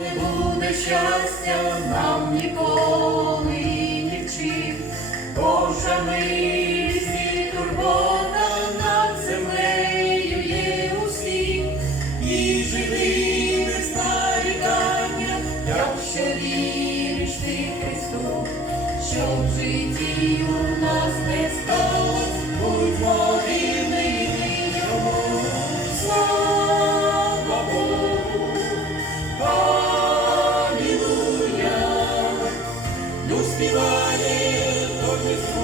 Не буде щастя нам ніколи ні в чим. Божа милість і турбота над землею є усім. І живи без нарікання, якщо віриш ти Христу, що в житті divided, Lord, with